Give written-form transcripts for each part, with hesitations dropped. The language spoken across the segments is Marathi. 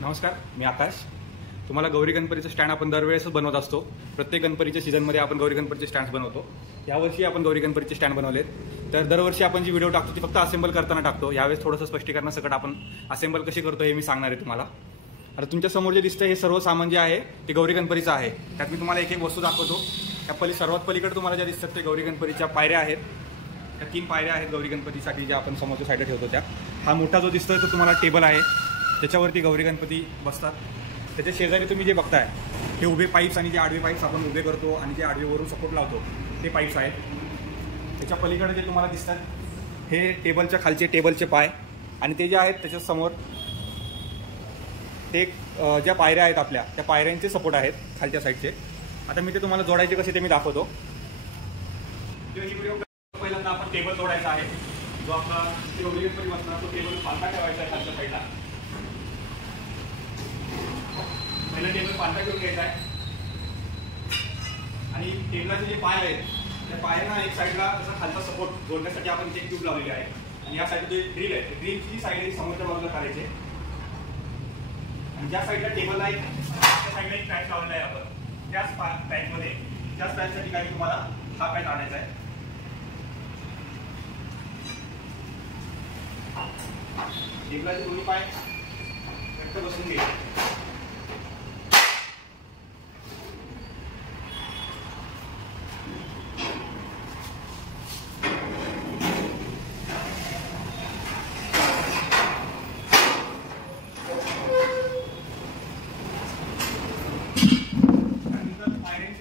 नमस्कार, मी आकाश. तुम्हाला गौरी गणपतीचं स्टँड आपण दरवेळेसच बनवत असतो. प्रत्येक गणपतीच्या सीझनमध्ये आपण गौरी गणपतीचे स्टँड बनवतो. यावर्षी आपण गौरी गणपतीचे स्टँड बनवलेत. तर दरवर्षी आपण जी व्हिडिओ टाकतो ती फक्त असेंबल करताना टाकतो. यावेळेस थोडंसं स्पष्टीकरणासकट आपण असेंबल कशी करतो हे मी सांगणार आहे तुम्हाला. आता तुमच्या समोर जे दिसतं हे सर्व सामान जे आहे ते गौरी गणपतीचं आहे. त्यात मी तुम्हाला एक एक वस्तू दाखवतो. त्या सर्वात पलीकडे तुम्हाला ज्या दिसतात ते गौरी गणपतीच्या पायऱ्या आहेत. त्या 3 पायऱ्या आहेत गौरी गणपतीसाठी ज्या आपण समोरच्या साईडला ठेवतो त्या. हा मोठा जो दिसतोय तो तुम्हाला टेबल आहे, त्याच्यावरती गौरी गणपती बसतात. त्याच्या शेजारी तुम्ही जे बघताय हे उभे पाईप्स आणि जे आडवे पाईप्स आपण उभे करतो आणि जे आडवेवरून सपोर्ट लावतो ते पाईप्स आहेत. त्याच्या पलीकडे जे तुम्हाला दिसतात हे टेबलच्या खालचे टेबलचे पाय आणि ते जे आहेत त्याच्यासमोर ते ज्या पायऱ्या आहेत आपल्या त्या पायऱ्यांचे सपोर्ट आहेत खालच्या साईडचे. आता मी ते तुम्हाला जोडायचे कसे ते मी दाखवतो. पहिल्यांदा आपण टेबल जोडायचा आहे. जो आपला गौरी गणपती बसणार तो टेबल पालथा ठेवायचा आहे खालच्या साईडला. पहिला टेबल पालथा ठेवून घ्यायचा आहे आणि टेबलाचे जे पाय आहेत त्या पायांना एक साईडला तसा खालचा सपोर्ट जोडण्यासाठी आपण एक ट्यूब लावलेली आहे. आणि या साईडला जे ड्रिल आहे ड्रिलची जी साईड आहे समोरच्या बाजूला करायचे आणि ज्या साईडला टेबल आहे त्या साईडला एक पॅच लावलेला आहे आपण. त्याच पॅचमध्ये त्याच पॅचच्या ठिकाणी तुम्हाला हा पॅच आणायचा आहे. टेबलाचे दोन्ही पाय घट्ट बसून घ्यायचे.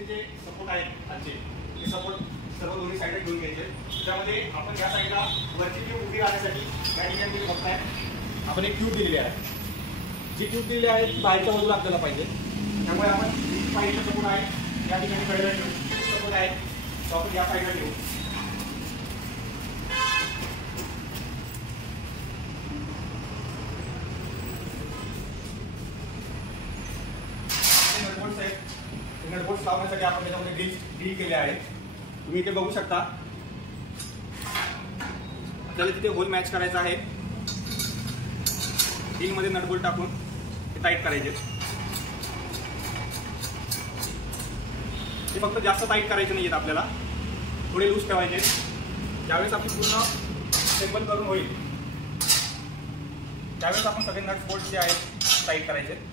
जे सपोर्ट आहेत खालचे ते सपोर्ट सर्व दोन्ही साईडला घेऊन घ्यायचे. त्यामध्ये आपण या साईडला वरची ट्यूब उभी राहण्यासाठी या ठिकाणी तुम्ही बघताय आपण एक ट्यूब दिलेली आहे. जी ट्यूब दिलेली आहे ती बाहेरच्या बाजूला आपल्याला पाहिजे. त्यामुळे आपण पाईपचा सपोर्ट आहे या ठिकाणी कडेला ठेवू. सपोर्ट आहे तो आपण या साईडला ठेवू. नटबोल्ट्स लावण्यासाठी आपण त्याच्यामध्ये ड्रिल केले आहे. तुम्ही इथे बघू शकता. आपल्याला तिथे होल मॅच करायचा आहे. ड्रिलमध्ये नटबोल्ट टाकून ते टाईट करायचे. ते फक्त जास्त टाईट करायचे नाहीत आपल्याला, थोडे लूज ठेवायचे. ज्यावेळेस आपली पूर्ण असेंबल करून होईल त्यावेळेस आपण सगळे नट्स बोल्ट जे आहेत टाईट करायचे.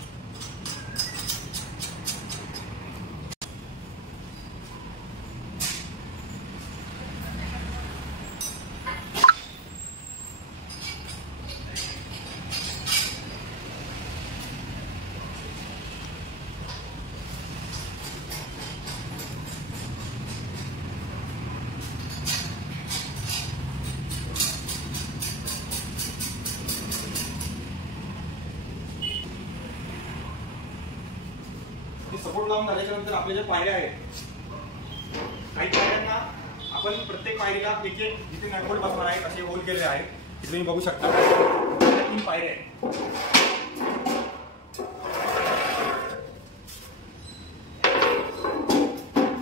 सपोर्ट लावून झाल्याच्या नंतर आपल्या ज्या पायऱ्या आहेत काही पायऱ्यांना आपण प्रत्येक पायरीला एक एक जिथे नटबोल्ट बसणार आहे असे होल केलेले आहेत. इथे तुम्ही बघू शकता 3 पायऱ्या आहेत.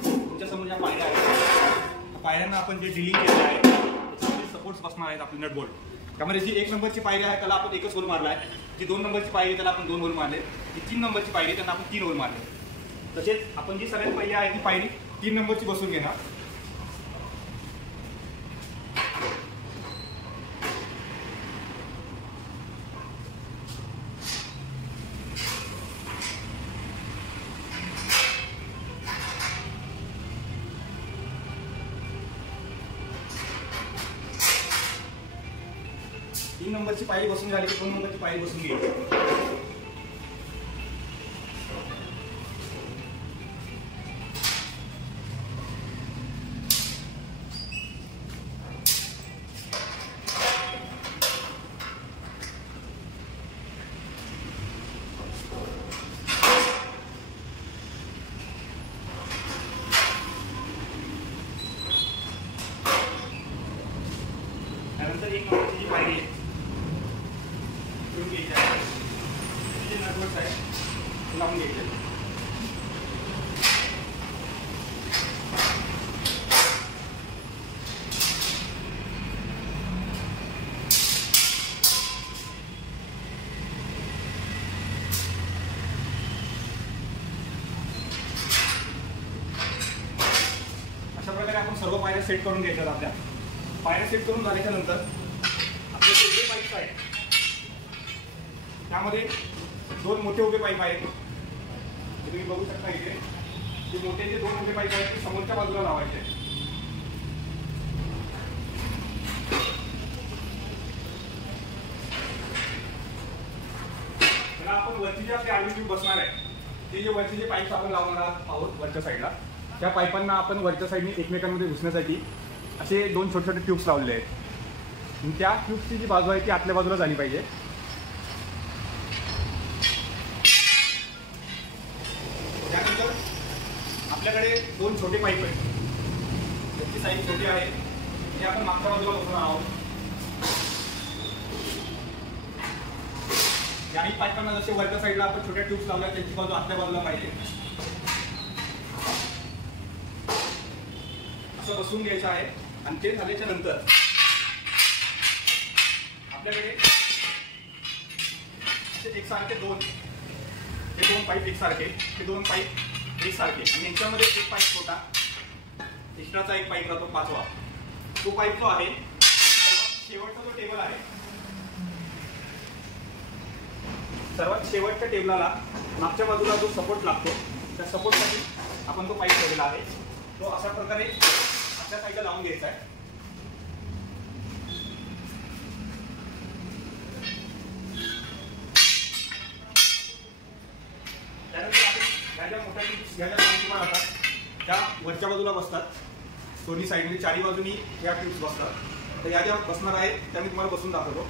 तुमच्यासमोर ज्या पायऱ्या आहेत पायऱ्यांना आपण जे ड्रिलिंग केलेलं आहे त्याच्यामध्ये सपोर्ट्स बसणार आहेत आपले नटबोल्ट. त्यामध्ये जी 1 नंबरची पायरी आहे त्याला आपण एकच होल मारला आहे. जी 2 नंबरची पायरी त्याला आपण 2 होल मारले. जी 3 नंबरची पायरी त्यांना आपण 3 होल मारले. तसेच आपण जी सगळ्यात पहिली आहे ती पायरी 3 नंबरची बसून घेणार. तीन नंबरची पायरी बसून झाली की 2 नंबरची पायरी बसून घ्यायची. त्यानंतर 1 नंबरची जी पायरी आहे ठेवून घ्यायची आहे. जे नटबोल्ट आहे ते लावून घ्यायचे. सर्व पायऱ्या सेट करून घ्यायच्यात आपल्या. पायऱ्या सेट करून झाल्याच्या नंतर आपले जे पाईप आहे त्यामध्ये 2 मोठे उभे पाईप आहेत. तुम्ही बघू शकता इथे जे मोठे जे 2 मोठे पाईप आहेत ते समोरच्या बाजूला लावायचे. आपण वरती जे आपले आर्मी ट्यूब बसणार आहे ते जे वरती जे पाईप आपण लावणार आहोत वरच्या साईडला, त्या पाईपांना आपण वरच्या साईडने एकमेकांमध्ये घुसण्यासाठी असे 2 छोटे छोटे ट्यूब्स लावलेले आहेत. आणि त्या ट्यूब्सची जी बाजू आहे ती आतल्या बाजूला झाली पाहिजे. त्यानंतर आपल्याकडे 2 छोटे पाईप आहेत, त्याची साईज छोटी आहे, ते आपण मागच्या बाजूला बसवणार आहोत. या पाईपांना जसे वरच्या साईडला आपण छोट्या ट्यूब्स लावल्या त्याची बाजू आतल्या बाजूला पाहिजे असं बसवून घ्यायचं आहे. आणि ते झाल्याच्या नंतर आपल्याकडे एकसारखे 2 पाईप एकसारखे, हे 2 पाईप एकसारखे आणि यांच्यामध्ये एक पाईप छोटा एक्स्ट्राचा एक पाईप राहतो 5वा. तो पाईप जो आहे शेवटचा जो टेबल आहे, सर्वात शेवटच्या टेबलाला मागच्या बाजूला जो सपोर्ट लागतो त्या सपोर्टसाठी आपण तो पाईप ठेवलेला आहे. तो अशा प्रकारे आपल्या साईडला लावून घ्यायचा आहे. त्यानंतर आपण ज्या मोठ्या ट्यूब्स घ्यायला राहतात त्या वरच्या बाजूला बसतात. दोन्ही साईडने 4ही बाजूनी या ट्यूब्स बसतात. तर या ज्या बसणार आहेत त्या मी तुम्हाला बसून दाखवतो.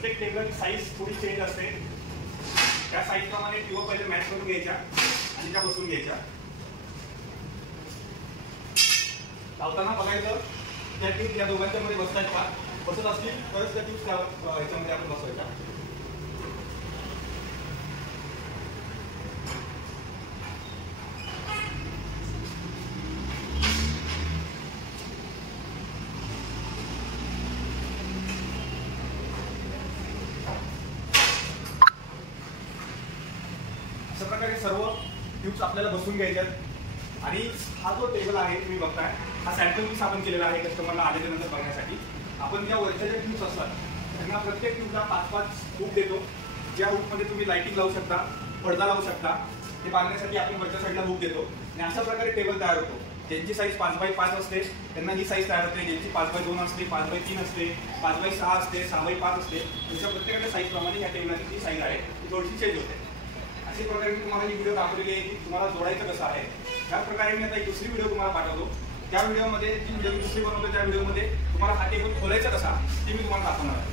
प्रत्येक टेबलची साईज थोडी चेंज असते. त्या साईज प्रमाणे ट्यूब पहिले मॅच करून घ्यायच्या आणि त्या बसून घ्यायच्या. लावताना बघायचं त्या ट्यूब या दोघांच्या मध्ये बसतायत का, बसत असतील तरच त्या ट्यूब ह्याच्यामध्ये आपण बसवायच्या. अशा प्रकारे सर्व ट्यूब्स आपल्याला बसून घ्यायच्यात. आणि हा जो टेबल आहे तुम्ही बघताय, हा सॅम्पल पीस आपण केलेला आहे कस्टमरला आल्याच्या नंतर बघण्यासाठी. आपण ज्या वरच्या ज्या ट्यूब्स असतात त्यांना प्रत्येक ट्यूबला 5-5 हुक देतो. ज्या हुकमध्ये तुम्ही लाईटिंग लावू शकता, पडदा लावू शकता. ते बांधण्यासाठी आपण वरच्या साईडला हुक देतो आणि अशा प्रकारे टेबल तयार होतो. ज्यांची साईज 5x5 असते त्यांना ही साईज तयार होते. ज्यांची 5x2 असते, 5x3 असते, 5x6 असते, 6x5 असते. तुमच्या प्रत्येकाच्या साईजप्रमाणे या टेबलाची जी साईज आहे ती थोडीशी चेंज होते. अशा प्रकारे मी तुम्हाला ही व्हिडिओ दाखवलेली आहे की तुम्हाला जोडायचं कसं आहे. त्या प्रकारे मी आता एक दुसरी व्हिडिओ तुम्हाला पाठवतो. त्या व्हिडिओमध्ये जी व्हिडिओ दुसरी बनवतो त्या व्हिडिओमध्ये तुम्हाला हा टेबल खोलायचा कसा ते मी तुम्हाला दाखवणार आहे.